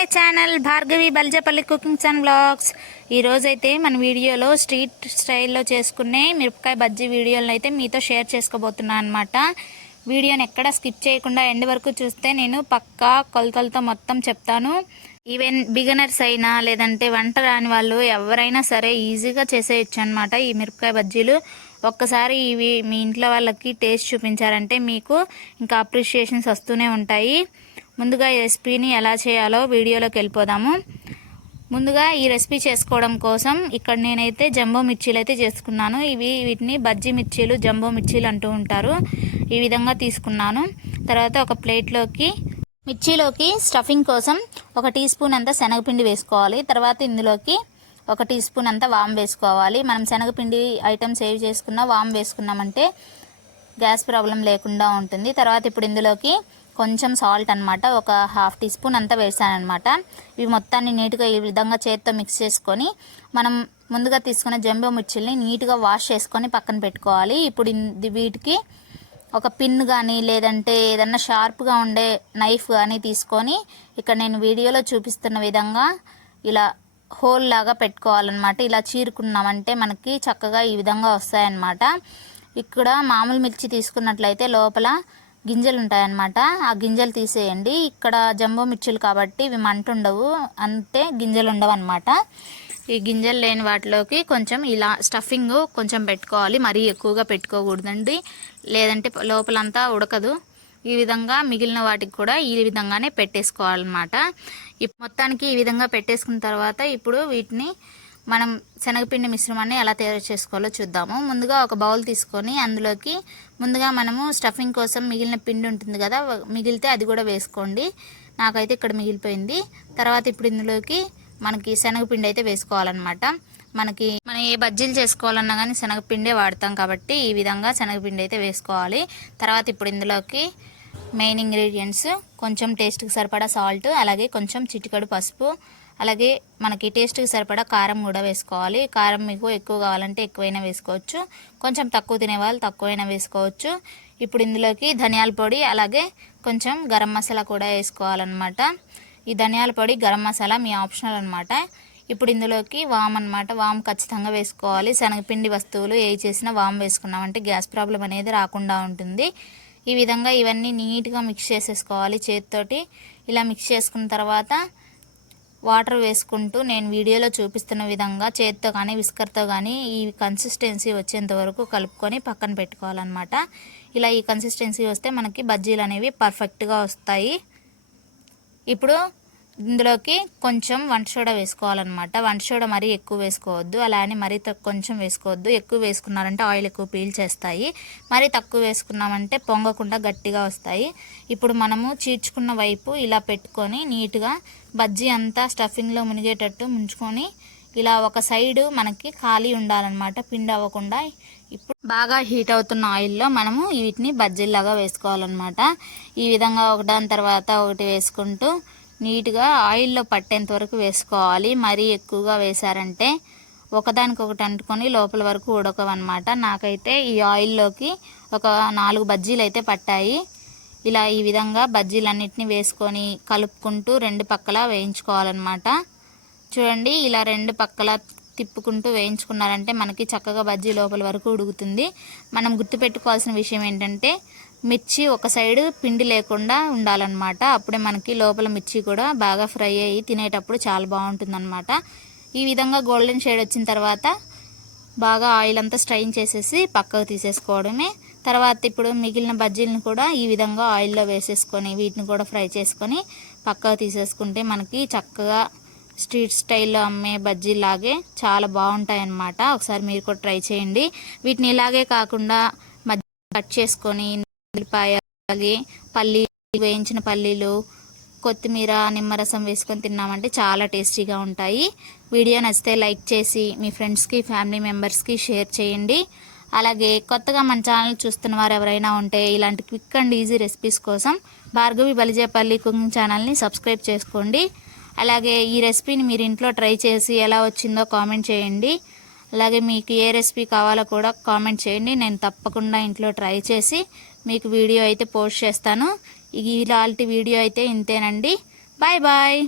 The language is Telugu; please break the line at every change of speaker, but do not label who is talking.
My channel Bhargavi Baljapalli cookings and blogs ఈరోజైతే మన వీడియోలో స్ట్రీట్ స్టైల్లో చేసుకునే మిరపకాయ బజ్జీ వీడియోలను అయితే మీతో షేర్ చేసుకోబోతున్నాను అనమాట వీడియోని ఎక్కడ స్కిప్ చేయకుండా ఎండ్ వరకు చూస్తే నేను పక్కా కొలతలతో మొత్తం చెప్తాను. ఈవెన్ బిగినర్స్ అయినా లేదంటే వంట రాని వాళ్ళు ఎవరైనా సరే ఈజీగా చేసేయచ్చు అనమాట ఈ మిరపకాయ బజ్జీలు. ఒక్కసారి ఇవి మీ ఇంట్లో వాళ్ళకి టేస్ట్ చూపించారంటే మీకు ఇంకా అప్రిషియేషన్స్ వస్తూనే ఉంటాయి. ముందుగా ఈ రెసిపీని ఎలా చేయాలో వీడియోలోకి వెళ్ళిపోదాము. ముందుగా ఈ రెసిపీ చేసుకోవడం కోసం ఇక్కడ నేనైతే జంబో మిర్చీలు అయితే చేసుకున్నాను. ఇవి వీటిని బజ్జీ మిర్చీలు జంబో మిర్చీలు అంటూ ఉంటారు. ఈ విధంగా తీసుకున్నాను. తర్వాత ఒక ప్లేట్లోకి మిర్చీలోకి స్టఫింగ్ కోసం ఒక టీ స్పూన్ అంత శనగపిండి వేసుకోవాలి. తర్వాత ఇందులోకి ఒక టీ స్పూన్ అంత వామ్ వేసుకోవాలి. మనం శనగపిండి ఐటమ్ సేవ్ చేసుకున్న వామ్ వేసుకున్నామంటే గ్యాస్ ప్రాబ్లం లేకుండా ఉంటుంది. తర్వాత ఇప్పుడు ఇందులోకి కొంచెం సాల్ట్ అనమాట ఒక హాఫ్ టీ స్పూన్ అంతా వేసాననమాట ఇవి మొత్తాన్ని నీట్గా ఈ విధంగా చేత్తో మిక్స్ చేసుకొని మనం ముందుగా తీసుకున్న జంబో మిర్చిల్ని నీట్గా వాష్ చేసుకొని పక్కన పెట్టుకోవాలి. ఇప్పుడు వీటికి ఒక పిన్ కానీ లేదంటే ఏదన్నా షార్ప్గా ఉండే నైఫ్ కానీ తీసుకొని ఇక్కడ నేను వీడియోలో చూపిస్తున్న విధంగా ఇలా హోల్ లాగా పెట్టుకోవాలన్నమాట. ఇలా చీరుకున్నామంటే మనకి చక్కగా ఈ విధంగా వస్తాయన్నమాట. ఇక్కడ మామూలు మిర్చి తీసుకున్నట్లయితే లోపల గింజలు ఉంటాయన్నమాట ఆ గింజలు తీసేయండి. ఇక్కడ జంబో మిర్చిలు కాబట్టి ఇవి మంటుండవు. అంటే గింజలు ఉండవు అనమాట ఈ గింజలు లేని వాటిలోకి కొంచెం ఇలా స్టఫింగ్ కొంచెం పెట్టుకోవాలి. మరీ ఎక్కువగా పెట్టుకోకూడదండి. లేదంటే లోపలంతా ఉడకదు. ఈ విధంగా మిగిలిన వాటికి కూడా ఈ విధంగానే పెట్టేసుకోవాలన్నమాట. మొత్తానికి ఈ విధంగా పెట్టేసుకున్న తర్వాత ఇప్పుడు వీటిని మనం శనగపిండి మిశ్రమాన్ని ఎలా తయారు చేసుకోవాలో చూద్దాము. ముందుగా ఒక బౌల్ తీసుకొని అందులోకి ముందుగా మనము స్టఫింగ్ కోసం మిగిలిన పిండి ఉంటుంది కదా మిగిలితే అది కూడా వేసుకోండి. నాకైతే ఇక్కడ మిగిలిపోయింది. తర్వాత ఇప్పుడు ఇందులోకి మనకి శనగపిండి అయితే వేసుకోవాలన్నమాట. మనకి మనం ఏ బజ్జీలు చేసుకోవాలన్నా కానీ శనగపిండే వాడతాం కాబట్టి ఈ విధంగా శనగపిండి అయితే వేసుకోవాలి. తర్వాత ఇప్పుడు ఇందులోకి మెయిన్ ఇంగ్రీడియంట్స్ కొంచెం టేస్ట్కి సరిపడా సాల్ట్ అలాగే కొంచెం చిటికడు పసుపు అలాగే మనకి టేస్ట్కి సరిపడా కారం కూడా వేసుకోవాలి. కారం మీకు ఎక్కువ కావాలంటే ఎక్కువైనా వేసుకోవచ్చు. కొంచెం తక్కువ తినేవాళ్ళు తక్కువైనా వేసుకోవచ్చు. ఇప్పుడు ఇందులోకి ధనియాల పొడి అలాగే కొంచెం గరం మసాలా కూడా వేసుకోవాలన్నమాట. ఈ ధనియాల పొడి గరం మసాలా మీ ఆప్షనల్ అనమాట ఇప్పుడు ఇందులోకి వామ్ అనమాట వామ్ ఖచ్చితంగా వేసుకోవాలి. శనగపిండి వస్తువులు ఏ చేసినా వామ్ వేసుకున్నామంటే గ్యాస్ ప్రాబ్లం అనేది రాకుండా ఉంటుంది. ఈ విధంగా ఇవన్నీ నీట్గా మిక్స్ చేసేసుకోవాలి చేతితోటి. ఇలా మిక్స్ చేసుకున్న తర్వాత వాటర్ వేసుకుంటూ నేను వీడియోలో చూపిస్తున్న విధంగా చేత్తో కానీ విస్కర్తో కానీ ఈ కన్సిస్టెన్సీ వచ్చేంత వరకు కలుపుకొని పక్కన పెట్టుకోవాలన్నమాట. ఇలా ఈ కన్సిస్టెన్సీ వస్తే మనకి బజ్జీలు అనేవి పర్ఫెక్ట్గా వస్తాయి. ఇప్పుడు ఇందులోకి కొంచెం వంట సోడా వేసుకోవాలన్నమాట. వంట సోడా మరీ ఎక్కువ వేసుకోవద్దు. అలా అని మరీ కొంచెం వేసుకోవద్దు. ఎక్కువ వేసుకున్నారంటే ఆయిల్ ఎక్కువ పీల్చేస్తాయి మరీ తక్కువ వేసుకున్నామంటే పొంగకుండా గట్టిగా వస్తాయి. ఇప్పుడు మనము చీర్చుకున్న వైపు ఇలా పెట్టుకొని నీట్గా బజ్జీ అంతా స్టఫింగ్లో మునిగేటట్టు ముంచుకొని ఇలా ఒక సైడు మనకి ఖాళీ ఉండాలన్నమాట. పిండి అవ్వకుండా ఇప్పుడు బాగా హీట్ అవుతున్న ఆయిల్లో మనము వీటిని బజ్జీలాగా వేసుకోవాలన్నమాట. ఈ విధంగా ఒకదాని తర్వాత ఒకటి వేసుకుంటూ నీట్గా ఆయిల్లో పట్టేంత వరకు వేసుకోవాలి. మరీ ఎక్కువగా వేశారంటే ఒకదానికొకటి అంటుకొని లోపల వరకు ఉడకవన్నమాట. నాకైతే ఈ ఆయిల్లోకి ఒక నాలుగు బజ్జీలు అయితే పట్టాయి. ఇలా ఈ విధంగా బజ్జీలన్నిటిని వేసుకొని కలుపుకుంటూ రెండు పక్కల వేయించుకోవాలన్నమాట. చూడండి ఇలా రెండు పక్కల తిప్పుకుంటూ వేయించుకున్నారంటే మనకి చక్కగా బజ్జీ లోపల వరకు ఉడుకుతుంది. మనం గుర్తుపెట్టుకోవాల్సిన విషయం ఏంటంటే మిర్చి ఒక సైడు పిండి లేకుండా ఉండాలన్నమాట. అప్పుడే మనకి లోపల మిర్చి కూడా బాగా ఫ్రై అయ్యి తినేటప్పుడు చాలా బాగుంటుందన్నమాట. ఈ విధంగా గోల్డెన్ షేడ్ వచ్చిన తర్వాత బాగా ఆయిల్ అంతా స్ట్రైన్ చేసేసి పక్కకు తీసేసుకోవడమే. తర్వాత ఇప్పుడు మిగిలిన బజ్జీలను కూడా ఈ విధంగా ఆయిల్లో వేసేసుకొని వీటిని కూడా ఫ్రై చేసుకొని పక్కకు తీసేసుకుంటే మనకి చక్కగా స్ట్రీట్ స్టైల్లో అమ్మే బజ్జీలాగే చాలా బాగుంటాయి అన్నమాట ఒకసారి మీరు కూడా ట్రై చేయండి. వీటిని ఇలాగే కాకుండా మధ్య కట్ చేసుకొని ఉల్లిపాయ అలాగే పల్లీ వేయించిన పల్లీలు కొత్తిమీర నిమ్మరసం వేసుకొని తిన్నామంటే చాలా టేస్టీగా ఉంటాయి. వీడియో నచ్చితే లైక్ చేసి మీ ఫ్రెండ్స్కి ఫ్యామిలీ మెంబర్స్కి షేర్ చేయండి. అలాగే కొత్తగా మన ఛానల్ చూస్తున్న వారు ఎవరైనా ఉంటే ఇలాంటి క్విక్ అండ్ ఈజీ రెసిపీస్ కోసం భార్గవి బలిజేపల్లి కుకింగ్ ఛానల్ని సబ్స్క్రైబ్ చేసుకోండి. అలాగే ఈ రెసిపీని మీరు ఇంట్లో ట్రై చేసి ఎలా వచ్చిందో కామెంట్ చేయండి. అలాగే మీకు ఏ రెసిపీ కావాలో కూడా కామెంట్ చేయండి. నేను తప్పకుండా ఇంట్లో ట్రై చేసి మీకు వీడియో అయితే పోస్ట్ చేస్తాను. ఇలాంటి వీడియో అయితే ఇంతేనండి. Bye bye.